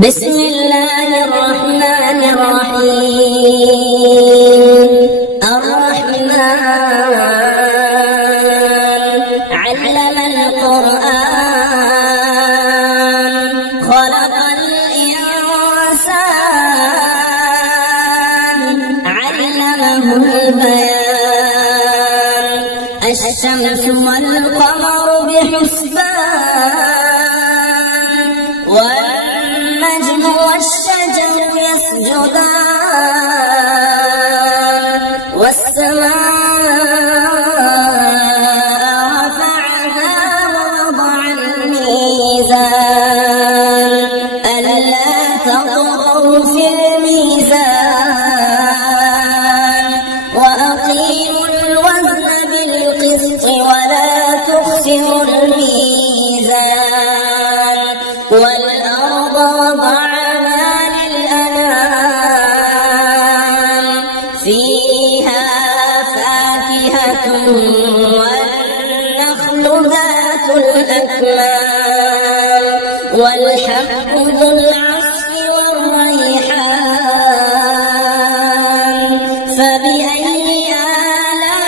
بسم الله الرحمن الرحيم. الرحمن علم القرآن خلق الإنسان علمه البيان. الشمس والقمر بحسبان والنجم والشجر يسجدان والسماء رفعها ووضع الميزان ألا تطغوا في الميزان وأقيموا الوزن بالقسط ولا تخسروا الميزان والأرض وضعها للأنام فيها فاكهة والنخل ذات الأكمام والحب ذو العصف والريحان فبأي آلاء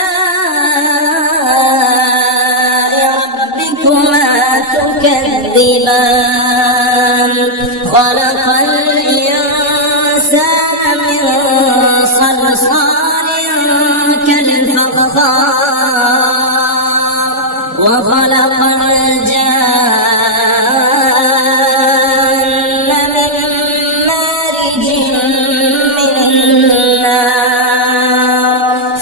ربكما تكذبان. خلق الإنسان من صلصال كالفخار وخلق الجان من مارج من النار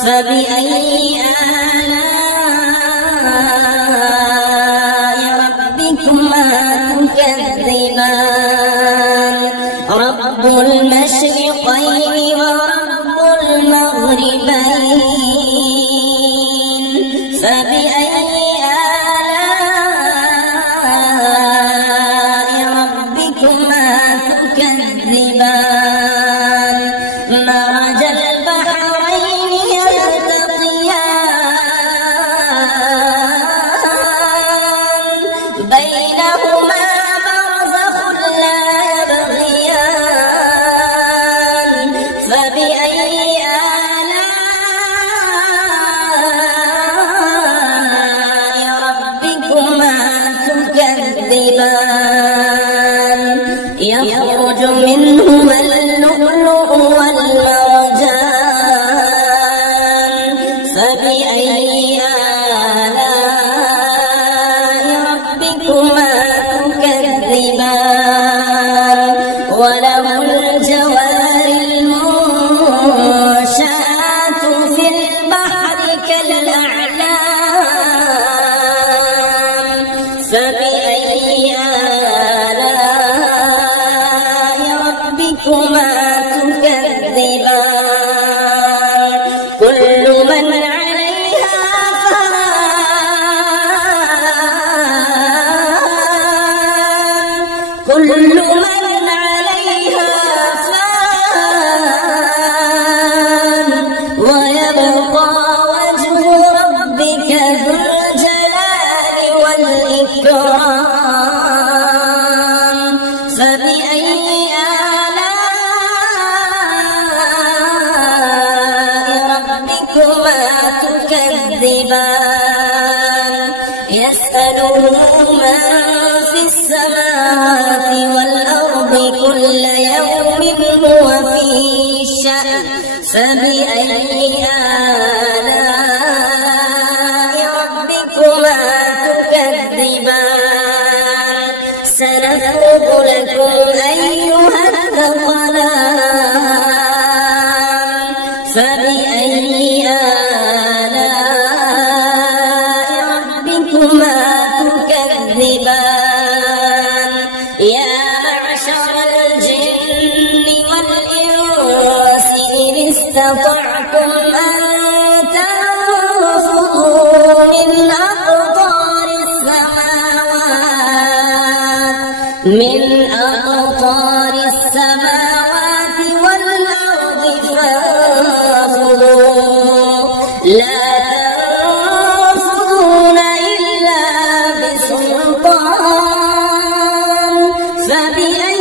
فبأي آلاء ربكما تكذبان. رب المشرقين ورب المغربين فبأي آلاء ربكما تكذبان. مرج البحرين يلتقيان بينهما برزخ لا يبغيان فبأي آلاء ربكما تكذبان. يخرج منهما اللؤلؤ والمرجان فبأي آلاء ربكما تكذبان. وله الجوار المنشآت في البحر كالأعلام فبأي آلاء ربكما تكذبان. كل من عليها فان كل من عليها فان ويبقى وجه ربك ذو الجلال والإكرام فبأي آلاء ربكما تكذبان. يسأله من في السماوات والأرض كل يوم هو في شأن فبأي آلاء ربكما تكذبان. سنفرغ لكم أيها الثقلان فبأي آلاء ربكما تكذبان. يا معشر الجن والإنس إن استطعتم أن تنفذوا من أقطار السماوات والأرض فانفذوا لا تنفذون إلا بسلطان فبأي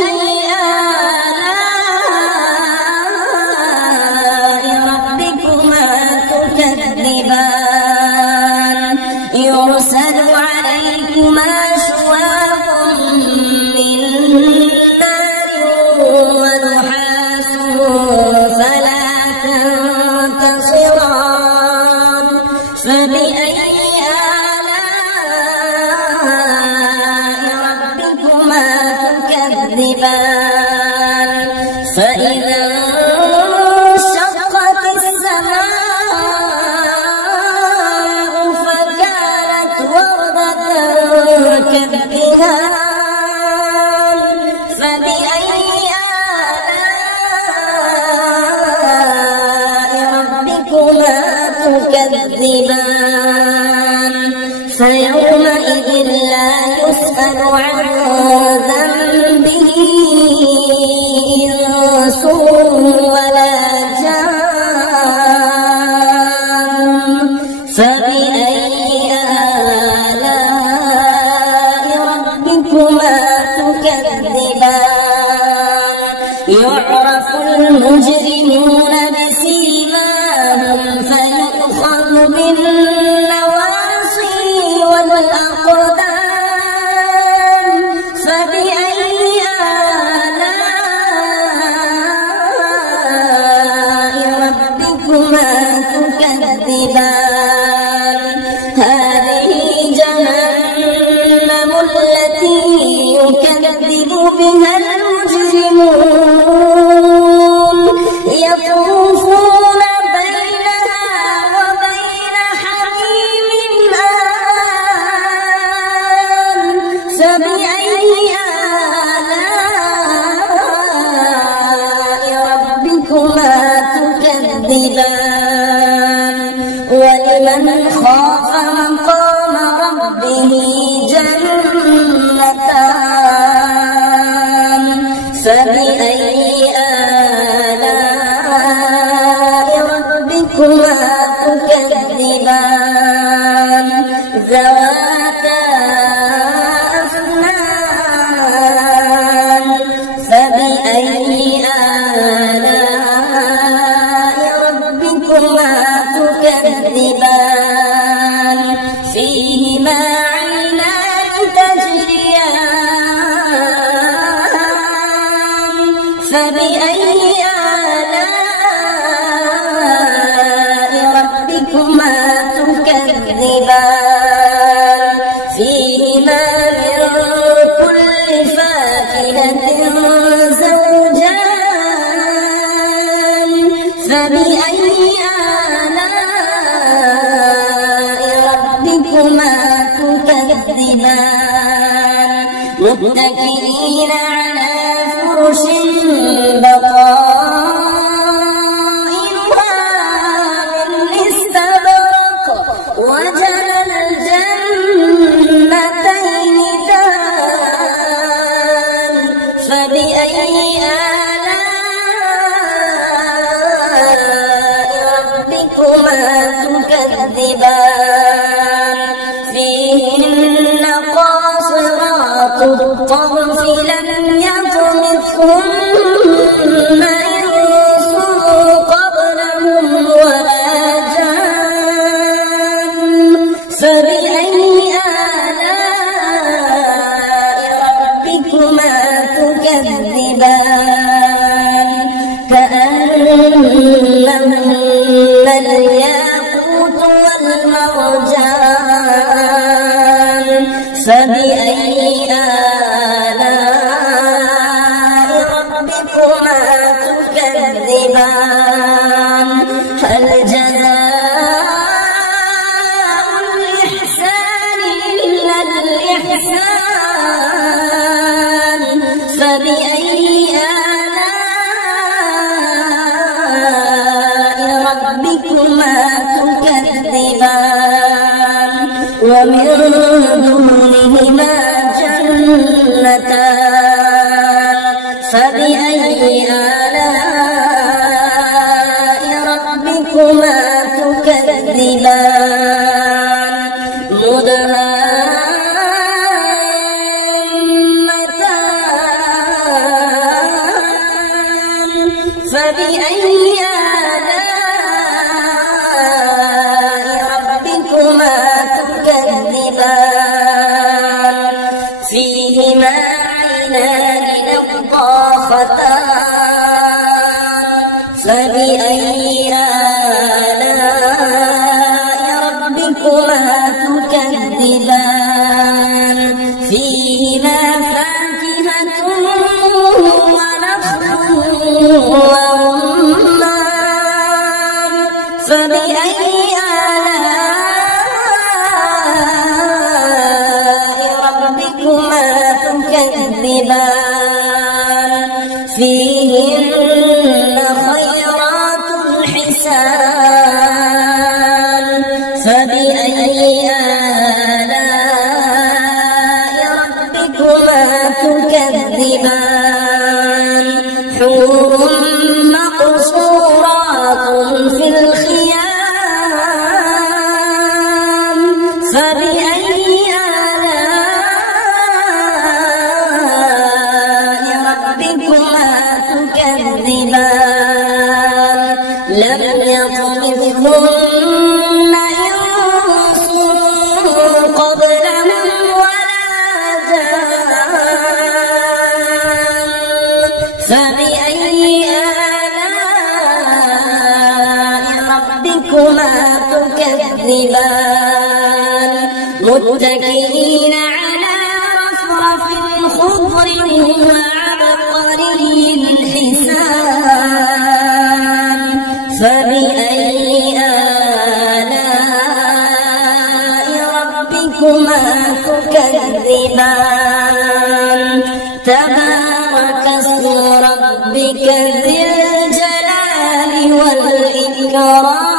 تكذبان فإذا انشقت السماء فكانت وردة كالدهان فبأي آلاء ربكما تكذبان فيومئذ لا يسأل عن ذنبه إنس ولا جان فبأي آلاء ربكما تكذبان يعرف المجرمون بسيماهم فيؤخذ بالنواصي والأقدام فبأي آلاء ربكما تكذبان هذه جهنم التي يكذب بها المجرمون يطوفون بينها وبين حميم آن فبأي آلاء ربكما تكذبان ولمن خاف مقام ربه جنتان فبأي آلاء ربكما تكذبان ذواتا أفنان فبأي آلاء ربكما تكذبان فيهما عينان تجريان فبأي آلاء ربكما تكذبان فيهما من كل فاكهة زوجان فبأي آلاء ربكما تكذبان متكئين على فرش بطائنها من استبرق وجنى الجنتين دان فبأي آلاء ربكما تكذبان فيهن قاصرات الطرف لم يطمثهن إنس قبلهم ولا جان فبأي آلاء ربكما تكذبان كأنهن الياقوت والمرجان فبأي آلاء ربكما تكذبان هل جزاء الإحسان إلا الإحسان فبأي آلاء ربكما تكذبان ومن دونهما جنتان فبأي آلاء ربكما تكذبان مدهامتان فبأي آلاء ربكما تكذبان فيهما عينان نضاختان فبأي آلاء ربكما تكذبان فيهما فاكهة تكذبان فيهن خيرات حسان فبأي آلاء ربكما تكذبان حور مقصورات في الخيام فبأي آلاء ربكما تكذبان لم يطمثهن إنس قبلهم ولا جان فبأي آلاء ربكما تكذبان متكئين على رفرف خضر وعبقري حسان فبأي آلاء ربكما تكذبان تبارك اسم ربك ذي الجلال والإكرام